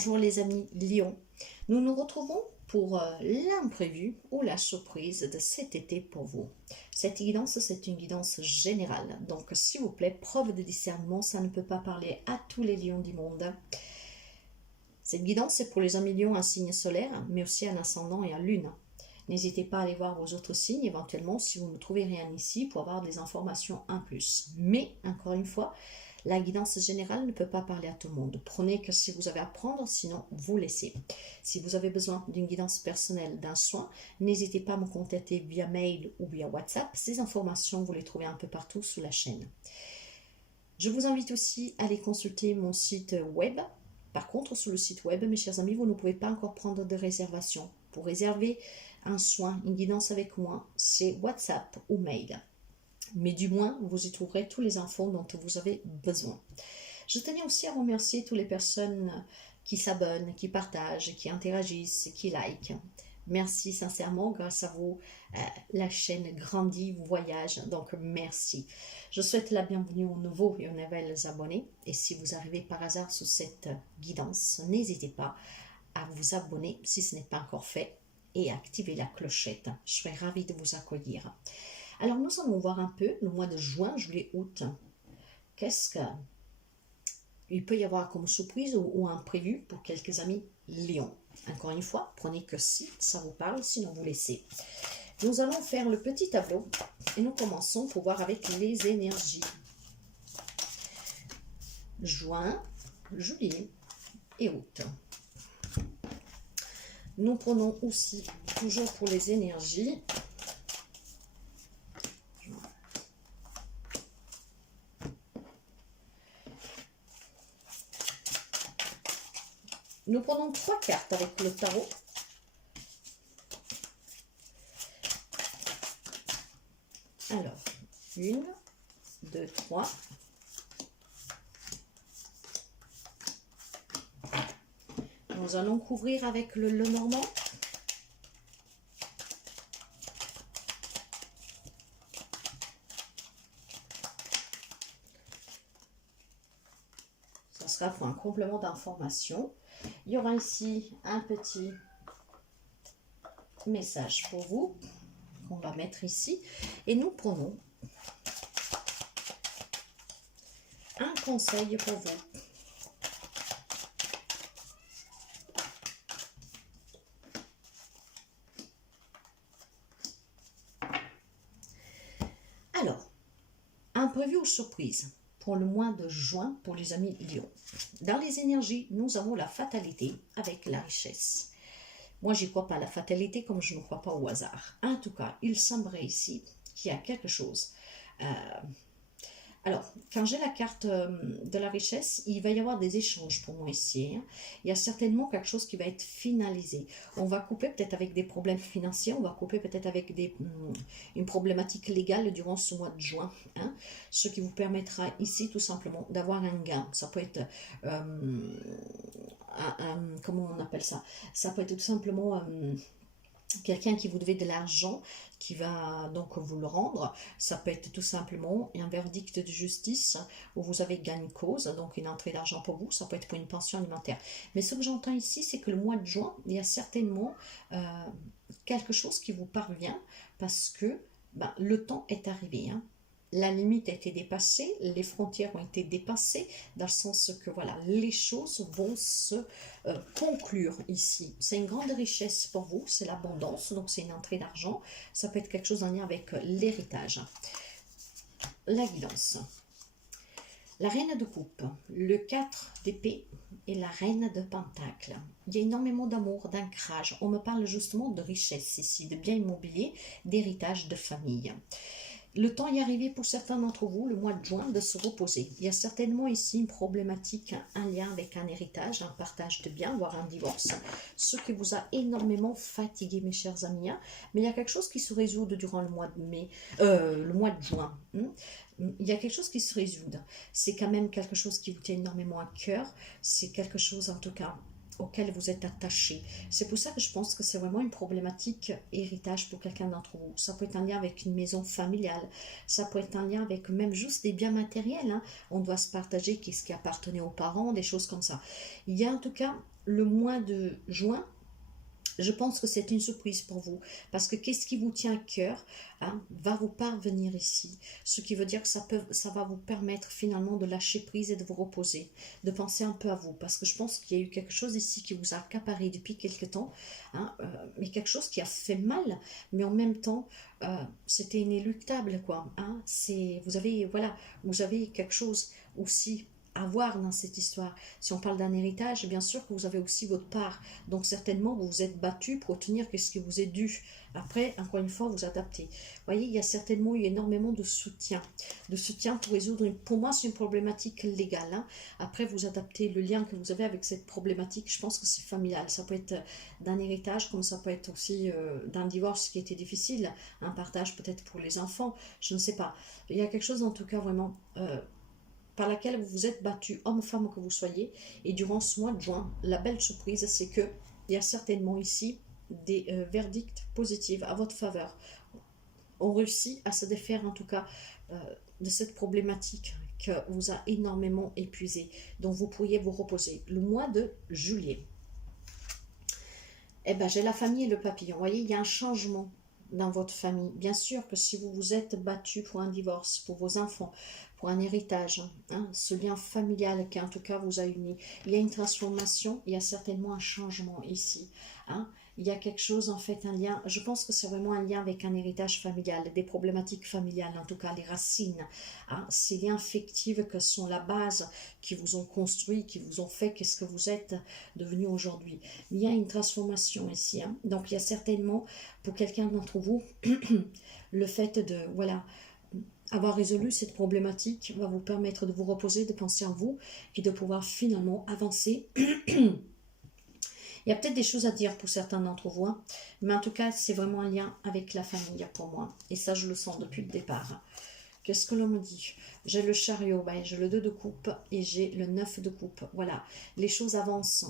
Bonjour les amis Lion, nous nous retrouvons pour l'imprévu ou la surprise de cet été pour vous. Cette guidance, c'est une guidance générale, donc s'il vous plaît, preuve de discernement, ça ne peut pas parler à tous les lions du monde. Cette guidance, c'est pour les amis lions, un signe solaire, mais aussi un ascendant et un lune. N'hésitez pas à aller voir vos autres signes, éventuellement, si vous ne trouvez rien ici, pour avoir des informations en plus. Mais, encore une fois, la guidance générale ne peut pas parler à tout le monde. Prenez que si vous avez à prendre, sinon vous laissez. Si vous avez besoin d'une guidance personnelle, d'un soin, n'hésitez pas à me contacter via mail ou via WhatsApp. Ces informations, vous les trouvez un peu partout sous la chaîne. Je vous invite aussi à aller consulter mon site web. Par contre, sur le site web, mes chers amis, vous ne pouvez pas encore prendre de réservation. Pour réserver un soin, une guidance avec moi, c'est WhatsApp ou mail. Mais du moins, vous y trouverez toutes les infos dont vous avez besoin. Je tenais aussi à remercier toutes les personnes qui s'abonnent, qui partagent, qui interagissent, qui likent. Merci sincèrement, grâce à vous, la chaîne grandit, voyage, donc merci. Je souhaite la bienvenue aux nouveaux et aux nouvelles abonnés. Et si vous arrivez par hasard sur cette guidance, n'hésitez pas à vous abonner si ce n'est pas encore fait et à activer la clochette. Je serai ravie de vous accueillir. Alors, nous allons voir un peu le mois de juin, juillet, août. Qu'est-ce qu'il peut y avoir comme surprise ou imprévu pour quelques amis Lions. Encore une fois, prenez que si ça vous parle, sinon vous laissez. Nous allons faire le petit tableau et nous commençons pour voir avec les énergies. Juin, juillet et août. Nous prenons aussi, toujours pour les énergies, nous prenons 3 cartes avec le tarot. Alors, 1, 2, 3. Nous allons couvrir avec le Lenormand. Ça sera pour un complément d'information. Il y aura ici un petit message pour vous qu'on va mettre ici. Et nous prenons un conseil pour vous. Alors, imprévu ou surprise pour le mois de juin pour les amis Lions. Dans les énergies, nous avons la fatalité avec la richesse. Moi, je n'y crois pas à la fatalité comme je ne crois pas au hasard. En tout cas, il semblerait ici qu'il y a quelque chose. Alors, quand j'ai la carte de la richesse, il va y avoir des échanges pour moi ici. Hein. Il y a certainement quelque chose qui va être finalisé. On va couper peut-être avec des problèmes financiers, on va couper peut-être avec une problématique légale durant ce mois de juin. Hein, ce qui vous permettra ici tout simplement d'avoir un gain. Ça peut être, comment on appelle ça? Ça peut être tout simplement... quelqu'un qui vous devait de l'argent, qui va donc vous le rendre. Ça peut être tout simplement un verdict de justice où vous avez gain de cause, donc une entrée d'argent pour vous. Ça peut être pour une pension alimentaire. Mais ce que j'entends ici, c'est que le mois de juin, il y a certainement quelque chose qui vous parvient parce que le temps est arrivé. Hein. La limite a été dépassée, les frontières ont été dépassées, dans le sens que voilà, les choses vont se conclure ici. C'est une grande richesse pour vous, c'est l'abondance, donc c'est une entrée d'argent. Ça peut être quelque chose en lien avec l'héritage. La guidance. La reine de coupe, le 4 d'épée et la reine de pentacle. Il y a énormément d'amour, d'ancrage. On me parle justement de richesse ici, de biens immobiliers, d'héritage, de famille. Le temps est arrivé pour certains d'entre vous, le mois de juin, de se reposer. Il y a certainement ici une problématique, un lien avec un héritage, un partage de biens, voire un divorce. Ce qui vous a énormément fatigué, mes chers amis. Mais il y a quelque chose qui se résout durant le mois de le mois de juin. Il y a quelque chose qui se résout. C'est quand même quelque chose qui vous tient énormément à cœur. C'est quelque chose, en tout cas, auquel vous êtes attaché. C'est pour ça que je pense que c'est vraiment une problématique héritage pour quelqu'un d'entre vous. Ça peut être un lien avec une maison familiale, ça peut être un lien avec même juste des biens matériels, hein. On doit se partager qu'est-ce qui appartenait aux parents, des choses comme ça. Il y a en tout cas le mois de juin. Je pense que c'est une surprise pour vous, parce que qu'est-ce qui vous tient à cœur, hein, va vous parvenir ici, ce qui veut dire que ça va vous permettre finalement de lâcher prise et de vous reposer, de penser un peu à vous, parce que je pense qu'il y a eu quelque chose ici qui vous a accaparé depuis quelque temps, hein, mais quelque chose qui a fait mal, mais en même temps, c'était inéluctable, quoi, hein, vous avez, voilà, vous avez quelque chose aussi à voir dans cette histoire. Si on parle d'un héritage, bien sûr que vous avez aussi votre part. Donc certainement, vous vous êtes battu pour obtenir ce qui vous est dû. Après, encore une fois, vous adaptez. Vous voyez, il y a certainement eu énormément de soutien. De soutien pour résoudre, pour moi, c'est une problématique légale, hein. Après, vous adaptez le lien que vous avez avec cette problématique. Je pense que c'est familial. Ça peut être d'un héritage, comme ça peut être aussi d'un divorce qui était difficile. Un partage peut-être pour les enfants. Je ne sais pas. Il y a quelque chose, en tout cas, vraiment... par laquelle vous vous êtes battu, homme ou femme que vous soyez, et durant ce mois de juin, la belle surprise, c'est que il y a certainement ici des verdicts positifs à votre faveur. On réussit à se défaire en tout cas de cette problématique que vous a énormément épuisé, dont vous pourriez vous reposer. Le mois de juillet, eh ben, j'ai la famille et le papillon. Vous voyez, il y a un changement dans votre famille. Bien sûr que si vous vous êtes battu pour un divorce, pour vos enfants, pour un héritage, hein, ce lien familial qui en tout cas vous a unis, il y a une transformation, il y a certainement un changement ici, hein. Il y a quelque chose en fait, un lien, je pense que c'est vraiment un lien avec un héritage familial, des problématiques familiales, en tout cas les racines, hein, ces liens affectifs que sont la base, qui vous ont construit, qui vous ont fait qu'est-ce que vous êtes devenu aujourd'hui. Il y a une transformation ici, hein. Donc il y a certainement pour quelqu'un d'entre vous le fait de, voilà, avoir résolu cette problématique va vous permettre de vous reposer, de penser en vous et de pouvoir finalement avancer. Il y a peut-être des choses à dire pour certains d'entre vous, hein, mais en tout cas, c'est vraiment un lien avec la famille pour moi. Et ça, je le sens depuis le départ. Qu'est-ce que l'on me dit? J'ai le chariot, ben, j'ai le 2 de coupe et j'ai le 9 de coupe. Voilà, les choses avancent.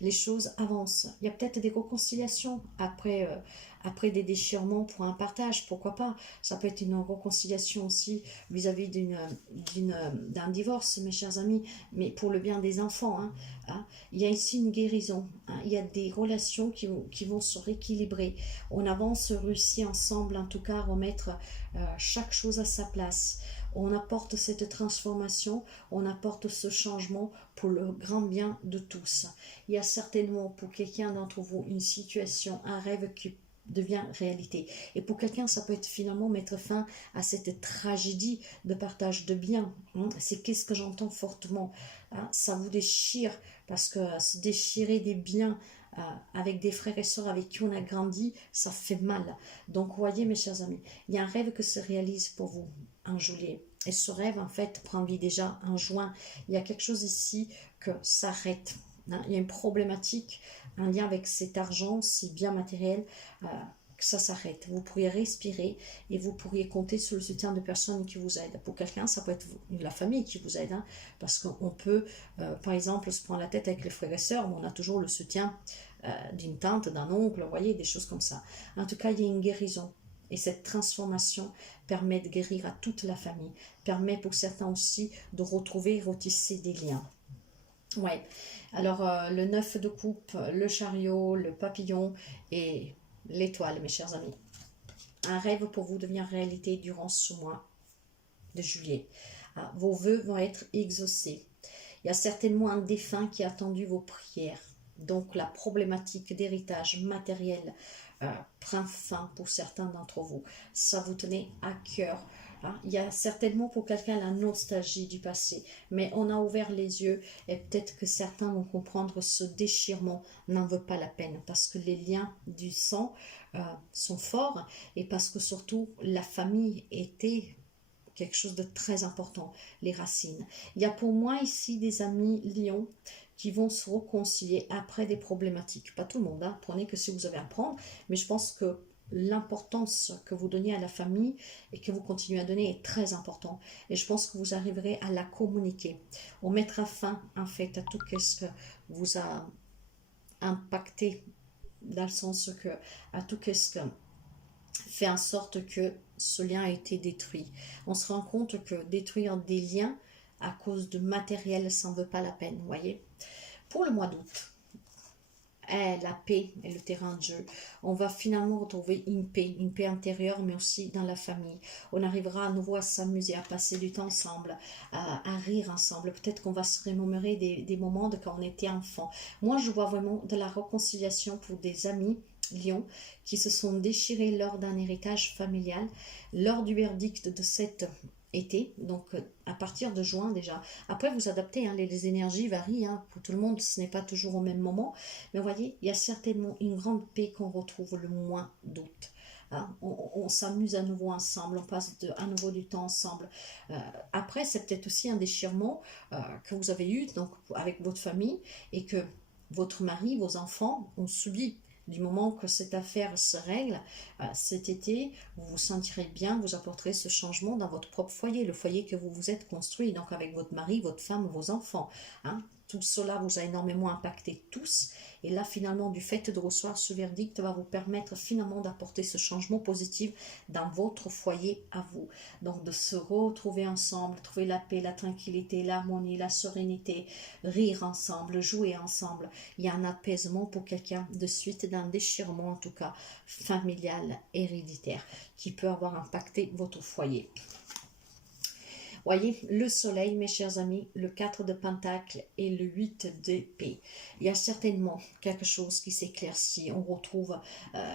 Les choses avancent. Il y a peut-être des réconciliations après des déchirements pour un partage, pourquoi pas. Ça peut être une réconciliation aussi vis-à-vis d'un divorce, mes chers amis, mais pour le bien des enfants, hein, hein. Il y a ici une guérison, hein. Il y a des relations qui vont se rééquilibrer. On avance, réussit ensemble, en tout cas, à remettre chaque chose à sa place. On apporte cette transformation, on apporte ce changement pour le grand bien de tous. Il y a certainement pour quelqu'un d'entre vous une situation, un rêve qui devient réalité. Et pour quelqu'un, ça peut être finalement mettre fin à cette tragédie de partage de biens. C'est qu'est-ce que j'entends fortement. Ça vous déchire, parce que se déchirer des biens avec des frères et sœurs avec qui on a grandi, ça fait mal. Donc voyez mes chers amis, il y a un rêve que se réalise pour vous en juillet. Et ce rêve en fait prend vie déjà en juin. Il y a quelque chose ici que s'arrête. Il y a une problématique, un lien avec cet argent, ces biens matériels, que ça s'arrête. Vous pourriez respirer et vous pourriez compter sur le soutien de personnes qui vous aident. Pour quelqu'un, ça peut être la famille qui vous aide, hein, parce qu'on peut, par exemple, se prendre la tête avec les frères et sœurs, mais on a toujours le soutien d'une tante, d'un oncle, vous voyez, des choses comme ça. En tout cas, il y a une guérison. Et cette transformation permet de guérir à toute la famille, permet pour certains aussi de retrouver et retisser des liens. Ouais, alors le 9 de coupe, le chariot, le papillon et l'étoile, mes chers amis. Un rêve pour vous devient réalité durant ce mois de juillet. Vos vœux vont être exaucés. Il y a certainement un défunt qui a attendu vos prières. Donc la problématique d'héritage matériel prend fin pour certains d'entre vous. Ça vous tenait à cœur. Il y a certainement pour quelqu'un la nostalgie du passé, mais on a ouvert les yeux et peut-être que certains vont comprendre ce déchirement n'en vaut pas la peine, parce que les liens du sang sont forts et parce que surtout la famille était quelque chose de très important, les racines. Il y a pour moi ici des amis lions qui vont se réconcilier après des problématiques. Pas tout le monde, hein, prenez que si vous avez à prendre, mais je pense que l'importance que vous donnez à la famille et que vous continuez à donner est très important. Et je pense que vous arriverez à la communiquer. On mettra fin, en fait, à tout ce que vous a impacté dans le sens que à tout qu'est-ce que fait en sorte que ce lien a été détruit. On se rend compte que détruire des liens à cause de matériel, ça ne vaut pas la peine, vous voyez. Pour le mois d'août, la paix est le terrain de jeu. On va finalement retrouver une paix intérieure, mais aussi dans la famille. On arrivera à nouveau à s'amuser, à passer du temps ensemble, à rire ensemble. Peut-être qu'on va se remémorer des moments de quand on était enfant. Moi, je vois vraiment de la réconciliation pour des amis Lions qui se sont déchirés lors d'un héritage familial, lors du verdict de cet été, donc à partir de juin déjà. Après, vous adaptez, hein, les énergies varient, hein, pour tout le monde, ce n'est pas toujours au même moment, mais vous voyez, il y a certainement une grande paix qu'on retrouve le mois d'août. Hein. On s'amuse à nouveau ensemble, on passe à nouveau du temps ensemble. Après, c'est peut-être aussi un déchirement que vous avez eu donc, avec votre famille et que votre mari, vos enfants ont subi. Du moment que cette affaire se règle, cet été, vous vous sentirez bien, vous apporterez ce changement dans votre propre foyer, le foyer que vous vous êtes construit, donc avec votre mari, votre femme, vos enfants. Hein. Tout cela vous a énormément impacté tous. Et là, finalement, du fait de recevoir ce verdict va vous permettre finalement d'apporter ce changement positif dans votre foyer à vous. Donc, de se retrouver ensemble, trouver la paix, la tranquillité, l'harmonie, la sérénité, rire ensemble, jouer ensemble. Il y a un apaisement pour quelqu'un de suite d'un déchirement, en tout cas familial, héréditaire, qui peut avoir impacté votre foyer. Voyez, le soleil, mes chers amis, le 4 de Pentacle et le 8 d'épée. Il y a certainement quelque chose qui s'éclaircit. On retrouve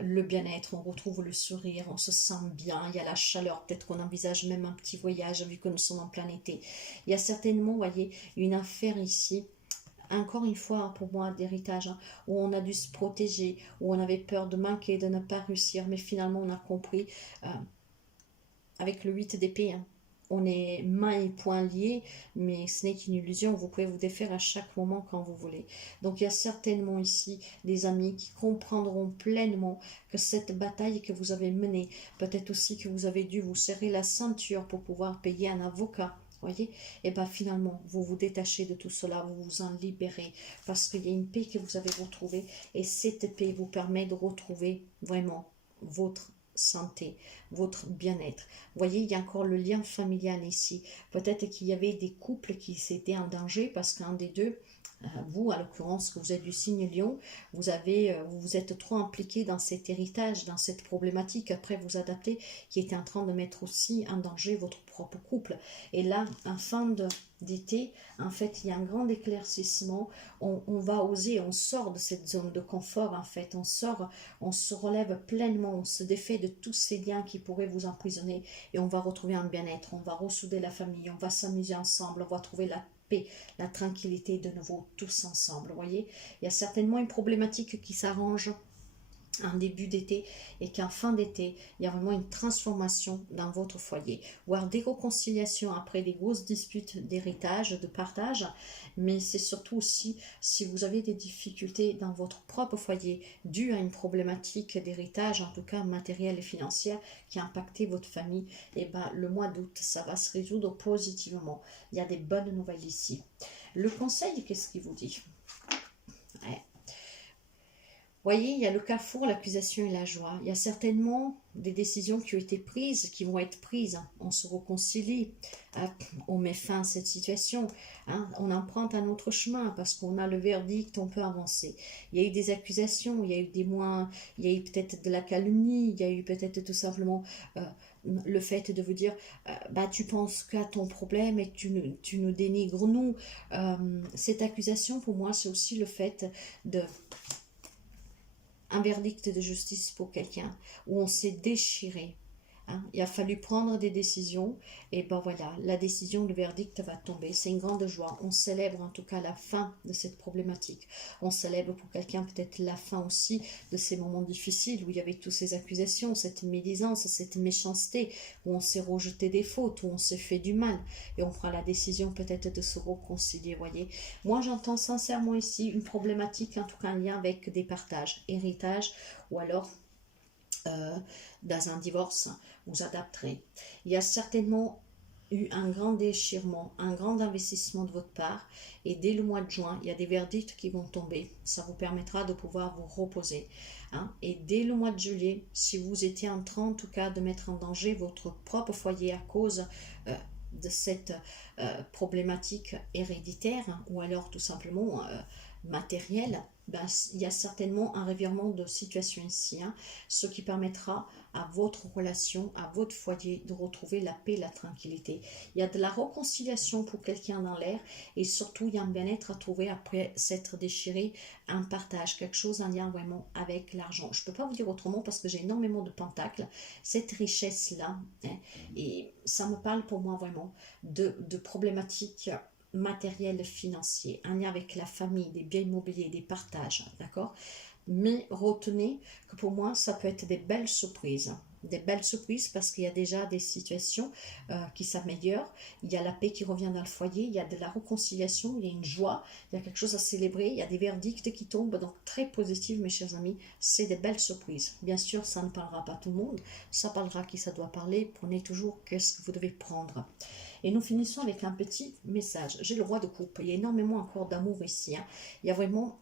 le bien-être, on retrouve le sourire, on se sent bien, il y a la chaleur. Peut-être qu'on envisage même un petit voyage vu que nous sommes en plein été. Il y a certainement, voyez, une affaire ici. Encore une fois, pour moi, d'héritage, hein, où on a dû se protéger, où on avait peur de manquer, de ne pas réussir, mais finalement on a compris, avec le 8 d'épée, hein, on est mains et poings liés, mais ce n'est qu'une illusion, vous pouvez vous défaire à chaque moment quand vous voulez. Donc il y a certainement ici des amis qui comprendront pleinement que cette bataille que vous avez menée, peut-être aussi que vous avez dû vous serrer la ceinture pour pouvoir payer un avocat, voyez, et bien finalement, vous vous détachez de tout cela, vous vous en libérez, parce qu'il y a une paix que vous avez retrouvée, et cette paix vous permet de retrouver vraiment votre santé, votre bien-être. Vous voyez, il y a encore le lien familial ici. Peut-être qu'il y avait des couples qui s'étaient en danger parce qu'un des deux, vous, à l'occurrence, que vous êtes du signe Lion, vous vous êtes trop impliqué dans cet héritage, dans cette problématique, après vous adapter, qui était en train de mettre aussi en danger votre propre couple. Et là, en fin d'été, en fait, il y a un grand éclaircissement. On va oser, on sort de cette zone de confort, en fait. On sort, on se relève pleinement, on se défait de tous ces liens qui pourraient vous emprisonner et on va retrouver un bien-être, on va ressouder la famille, on va s'amuser ensemble, on va trouver la paix, la tranquillité de nouveau, tous ensemble. Vous voyez, il y a certainement une problématique qui s'arrange en début d'été et qu'en fin d'été, il y a vraiment une transformation dans votre foyer, voire des réconciliations après des grosses disputes d'héritage, de partage, mais c'est surtout aussi si vous avez des difficultés dans votre propre foyer dues à une problématique d'héritage, en tout cas matérielle et financière, qui a impacté votre famille, et ben le mois d'août, ça va se résoudre positivement. Il y a des bonnes nouvelles ici. Le conseil, qu'est-ce qu'il vous dit? Voyez, il y a le carrefour, l'accusation et la joie. Il y a certainement des décisions qui ont été prises, qui vont être prises. On se réconcilie, on met fin à cette situation, hein, on emprunte un autre chemin parce qu'on a le verdict, on peut avancer. Il y a eu des accusations, il y a eu des moins, il y a eu peut-être de la calomnie, il y a eu peut-être tout simplement le fait de vous dire bah, tu penses qu'à ton problème et tu nous dénigres nous. Cette accusation, pour moi, c'est aussi le fait de... un verdict de justice pour quelqu'un, où on s'est déchiré. Hein. Il a fallu prendre des décisions, et ben voilà, la décision, le verdict va tomber. C'est une grande joie. On célèbre en tout cas la fin de cette problématique. On célèbre pour quelqu'un peut-être la fin aussi de ces moments difficiles, où il y avait toutes ces accusations, cette médisance, cette méchanceté, où on s'est rejeté des fautes, où on s'est fait du mal, et on prend la décision peut-être de se réconcilier, voyez. Moi, j'entends sincèrement ici une problématique, en tout cas un lien avec des partages, héritage, ou alors dans un divorce, vous adapterez. Il y a certainement eu un grand déchirement, un grand investissement de votre part. Et dès le mois de juin, il y a des verdicts qui vont tomber. Ça vous permettra de pouvoir vous reposer. Hein. Et dès le mois de juillet, si vous étiez en train, en tout cas, de mettre en danger votre propre foyer à cause de cette problématique héréditaire, hein, ou alors tout simplement matérielle, ben, il y a certainement un revirement de situation ici, hein, ce qui permettra à votre relation, à votre foyer de retrouver la paix, la tranquillité. Il y a de la réconciliation pour quelqu'un dans l'air et surtout il y a un bien-être à trouver après s'être déchiré, un partage, quelque chose en lien vraiment avec l'argent. Je ne peux pas vous dire autrement parce que j'ai énormément de pentacles, cette richesse-là, hein, et ça me parle pour moi vraiment de problématiques matériel, financier, un lien avec la famille, des biens immobiliers, des partages, d'accord? Mais retenez que pour moi, ça peut être des belles surprises. Des belles surprises parce qu'il y a déjà des situations qui s'améliorent, il y a la paix qui revient dans le foyer, il y a de la réconciliation, il y a une joie, il y a quelque chose à célébrer, il y a des verdicts qui tombent, donc très positifs mes chers amis, c'est des belles surprises. Bien sûr, ça ne parlera pas tout le monde, ça parlera à qui ça doit parler, prenez toujours qu'est-ce que vous devez prendre. Et nous finissons avec un petit message. J'ai le roi de coupe. Il y a énormément encore d'amour ici. Hein. Il y a vraiment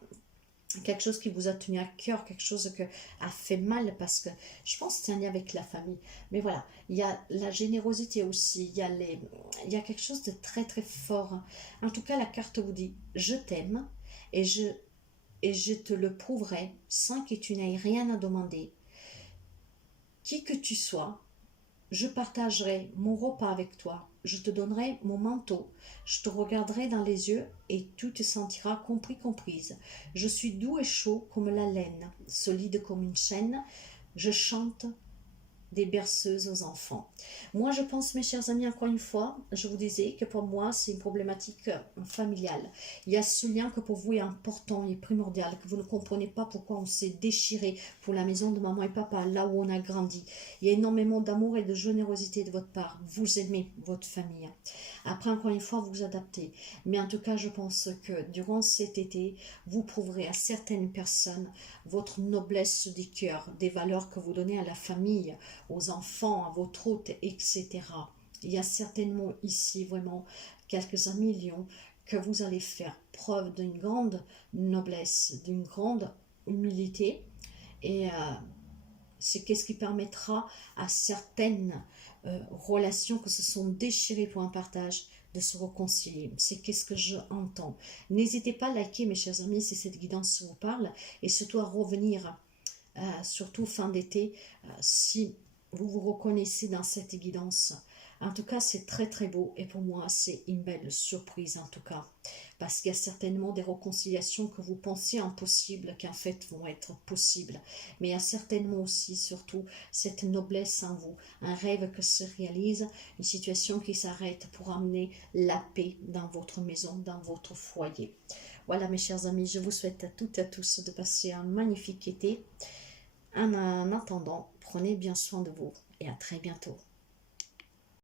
quelque chose qui vous a tenu à cœur, quelque chose qui a fait mal parce que je pense que c'est un lien avec la famille. Mais voilà, il y a la générosité aussi. Il y a quelque chose de très très fort. En tout cas, la carte vous dit « Je t'aime et je te le prouverai sans que tu n'aies rien à demander. Qui que tu sois, je partagerai mon repas avec toi, je te donnerai mon manteau, je te regarderai dans les yeux et tu te sentiras compris, comprise. Je suis doux et chaud comme la laine, solide comme une chaîne, je chante des berceuses aux enfants. Moi, je pense, mes chers amis, encore une fois, je vous disais que pour moi, c'est une problématique familiale. Il y a ce lien que pour vous est important et primordial, que vous ne comprenez pas pourquoi on s'est déchiré pour la maison de maman et papa, là où on a grandi. Il y a énormément d'amour et de générosité de votre part. Vous aimez votre famille. Après, encore une fois, vous vous adaptez. Mais en tout cas, je pense que durant cet été, vous prouverez à certaines personnes votre noblesse du cœur, des valeurs que vous donnez à la famille, aux enfants, à votre hôte, etc. Il y a certainement ici vraiment quelques millions que vous allez faire preuve d'une grande noblesse, d'une grande humilité et c'est qu'est-ce qui permettra à certaines relations que se sont déchirées pour un partage de se réconcilier. C'est qu'est-ce que je entends. N'hésitez pas à liker mes chers amis si cette guidance vous parle et surtout à revenir surtout fin d'été si vous vous reconnaissez dans cette guidance. En tout cas, c'est très très beau et pour moi, c'est une belle surprise en tout cas. Parce qu'il y a certainement des réconciliations que vous pensiez impossibles qui en fait vont être possibles. Mais il y a certainement aussi, surtout, cette noblesse en vous. Un rêve qui se réalise, une situation qui s'arrête pour amener la paix dans votre maison, dans votre foyer. Voilà mes chers amis, je vous souhaite à toutes et à tous de passer un magnifique été. En attendant, prenez bien soin de vous et à très bientôt.